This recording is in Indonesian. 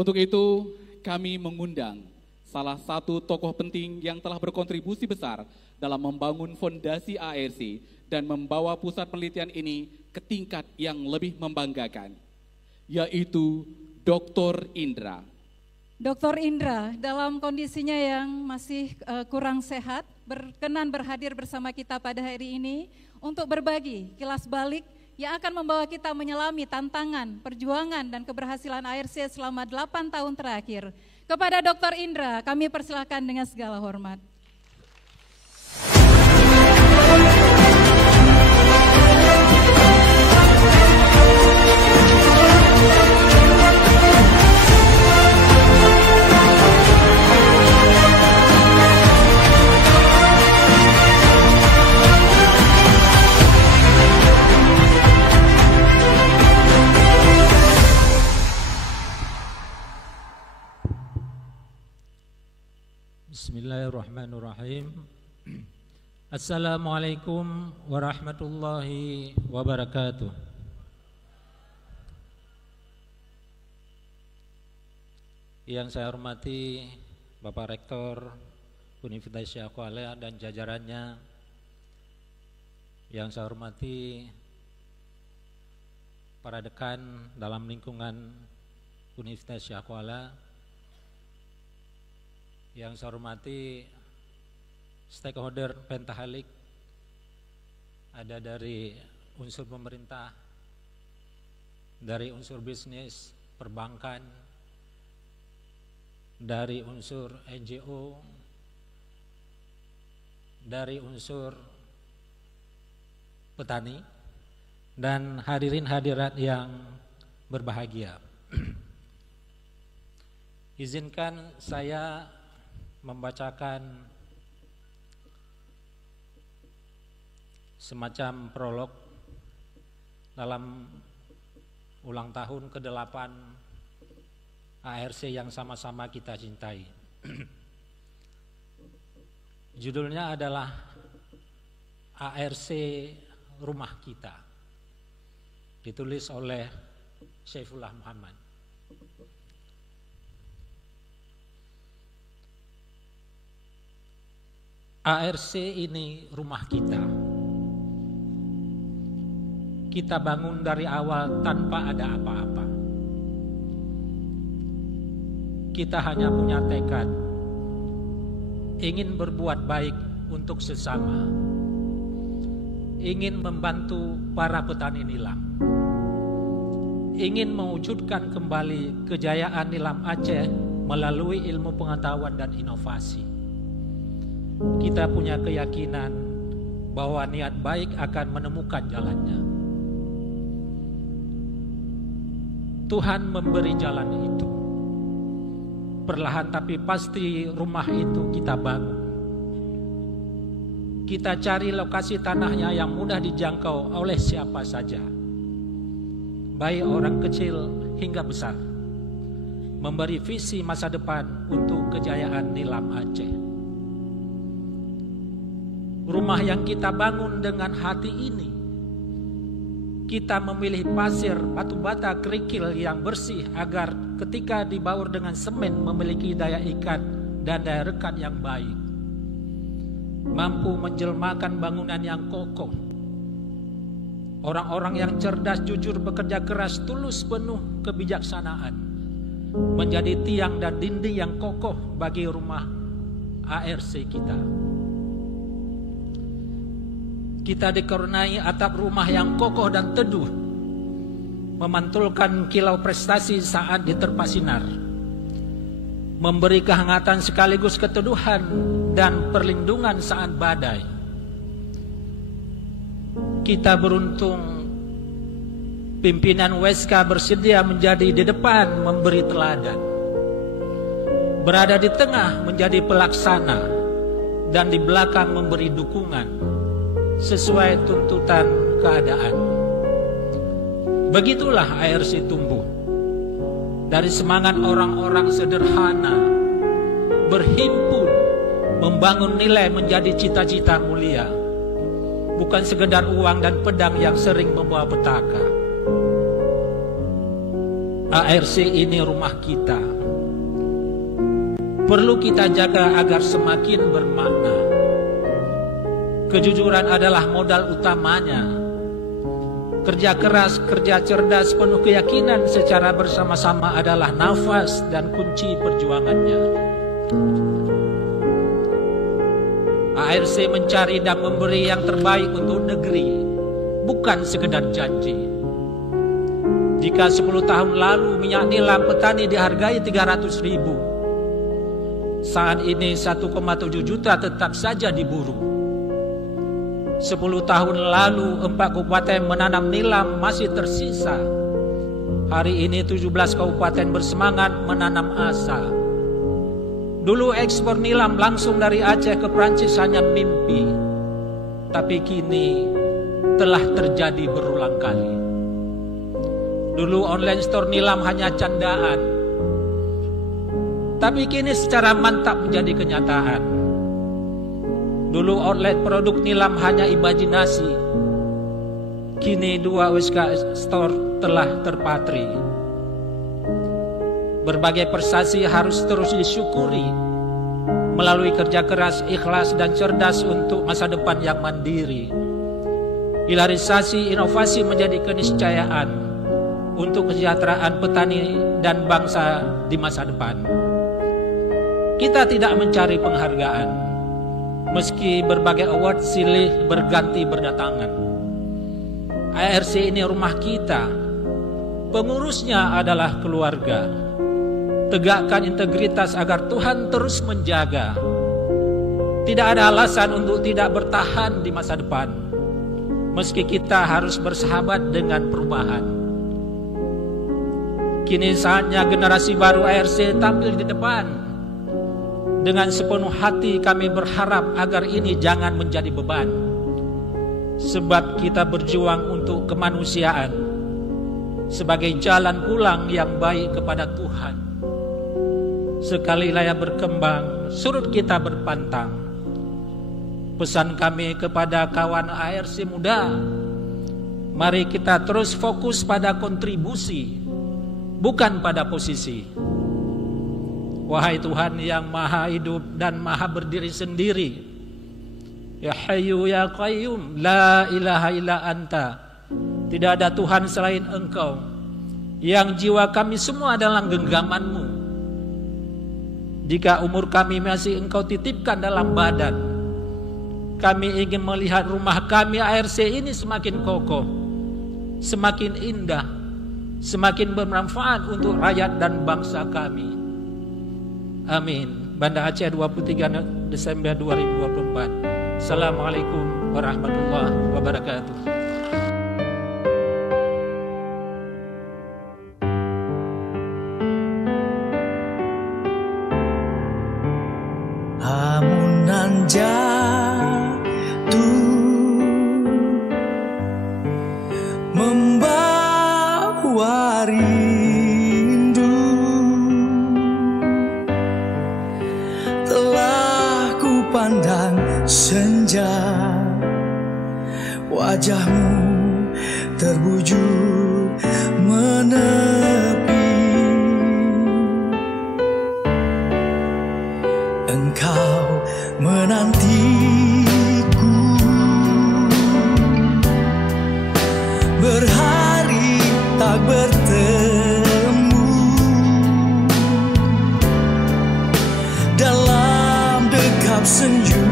Untuk itu, kami mengundang salah satu tokoh penting yang telah berkontribusi besar dalam membangun fondasi ARC dan membawa pusat penelitian ini ke tingkat yang lebih membanggakan, yaitu Dr. Indra. Dr. Indra dalam kondisinya yang masih kurang sehat, berkenan berhadir bersama kita pada hari ini untuk berbagi kilas balik yang akan membawa kita menyelami tantangan, perjuangan, dan keberhasilan ARC selama 8 tahun terakhir. Kepada Dr. Indra, kami persilakan dengan segala hormat. Bismillahirrahmanirrahim. Assalamualaikum warahmatullahi wabarakatuh. Yang saya hormati Bapak Rektor Universitas Syakuala dan jajarannya, yang saya hormati para dekan dalam lingkungan Universitas Syakuala, yang saya hormati stakeholder Pentahalik, ada dari unsur pemerintah, dari unsur bisnis, perbankan, dari unsur NGO, dari unsur petani, dan hadirin hadirat yang berbahagia. Izinkan saya membacakan semacam prolog dalam ulang tahun ke-8 ARC yang sama-sama kita cintai. Judulnya adalah ARC Rumah Kita, ditulis oleh Syaifullah Muhammad. ARC ini rumah kita. Kita bangun dari awal tanpa ada apa-apa. Kita hanya punya tekad ingin berbuat baik untuk sesama, ingin membantu para petani nilam, ingin mewujudkan kembali kejayaan nilam Aceh melalui ilmu pengetahuan dan inovasi. Kita punya keyakinan bahwa niat baik akan menemukan jalannya. Tuhan memberi jalan itu. Perlahan tapi pasti rumah itu kita bangun. Kita cari lokasi tanahnya yang mudah dijangkau oleh siapa saja, baik orang kecil hingga besar, memberi visi masa depan untuk kejayaan nilam Aceh. Rumah yang kita bangun dengan hati ini, kita memilih pasir, batu bata, kerikil yang bersih agar ketika dibaur dengan semen memiliki daya ikat dan daya rekat yang baik, mampu menjelmakan bangunan yang kokoh. Orang-orang yang cerdas, jujur, bekerja keras, tulus, penuh kebijaksanaan, menjadi tiang dan dinding yang kokoh bagi rumah ARC kita. Kita dikaruniai atap rumah yang kokoh dan teduh, memantulkan kilau prestasi saat diterpa sinar, memberi kehangatan sekaligus keteduhan dan perlindungan saat badai. Kita beruntung pimpinan WESKA bersedia menjadi di depan memberi teladan, berada di tengah menjadi pelaksana, dan di belakang memberi dukungan sesuai tuntutan keadaan. Begitulah ARC tumbuh dari semangat orang-orang sederhana berhimpun membangun nilai menjadi cita-cita mulia, bukan sekedar uang dan pedang yang sering membawa petaka. ARC ini rumah kita. Perlu kita jaga agar semakin bermakna. Kejujuran adalah modal utamanya. Kerja keras, kerja cerdas, penuh keyakinan secara bersama-sama adalah nafas dan kunci perjuangannya. ARC mencari dan memberi yang terbaik untuk negeri, bukan sekedar janji. Jika 10 tahun lalu minyak nilam petani dihargai 300.000, saat ini 1,7 juta tetap saja diburu. 10 tahun lalu 4 kabupaten menanam nilam masih tersisa. Hari ini 17 kabupaten bersemangat menanam asa. Dulu ekspor nilam langsung dari Aceh ke Prancis hanya mimpi, tapi kini telah terjadi berulang kali. Dulu online store nilam hanya candaan, tapi kini secara mantap menjadi kenyataan. Dulu outlet produk nilam hanya imajinasi, kini 2 WSK store telah terpatri. Berbagai prestasi harus terus disyukuri melalui kerja keras, ikhlas, dan cerdas untuk masa depan yang mandiri. Hilirisasi inovasi menjadi keniscayaan untuk kesejahteraan petani dan bangsa di masa depan. Kita tidak mencari penghargaan, meski berbagai award silih berganti berdatangan. ARC ini rumah kita, pengurusnya adalah keluarga. Tegakkan integritas agar Tuhan terus menjaga. Tidak ada alasan untuk tidak bertahan di masa depan, meski kita harus bersahabat dengan perubahan. Kini saatnya generasi baru ARC tampil di depan. Dengan sepenuh hati kami berharap agar ini jangan menjadi beban, sebab kita berjuang untuk kemanusiaan sebagai jalan pulang yang baik kepada Tuhan. Sekali layak berkembang, surut kita berpantang. Pesan kami kepada kawan ARC muda, mari kita terus fokus pada kontribusi, bukan pada posisi. Wahai Tuhan yang maha hidup dan maha berdiri sendiri, Ya Hayyu Ya Qayyum, la ilaha illa anta. Tidak ada Tuhan selain Engkau, yang jiwa kami semua adalah genggaman-Mu. Jika umur kami masih Engkau titipkan dalam badan, kami ingin melihat rumah kami ARC ini semakin kokoh, semakin indah, semakin bermanfaat untuk rakyat dan bangsa kami. Amin. Banda Aceh 23 Desember 2024. Assalamualaikum warahmatullahi wabarakatuh. Amunan jatuh membawa rindu, telah ku pandang senja, wajahmu terbujuk menepi. Engkau menantiku berhari tak bertemu, dalam dekap senyum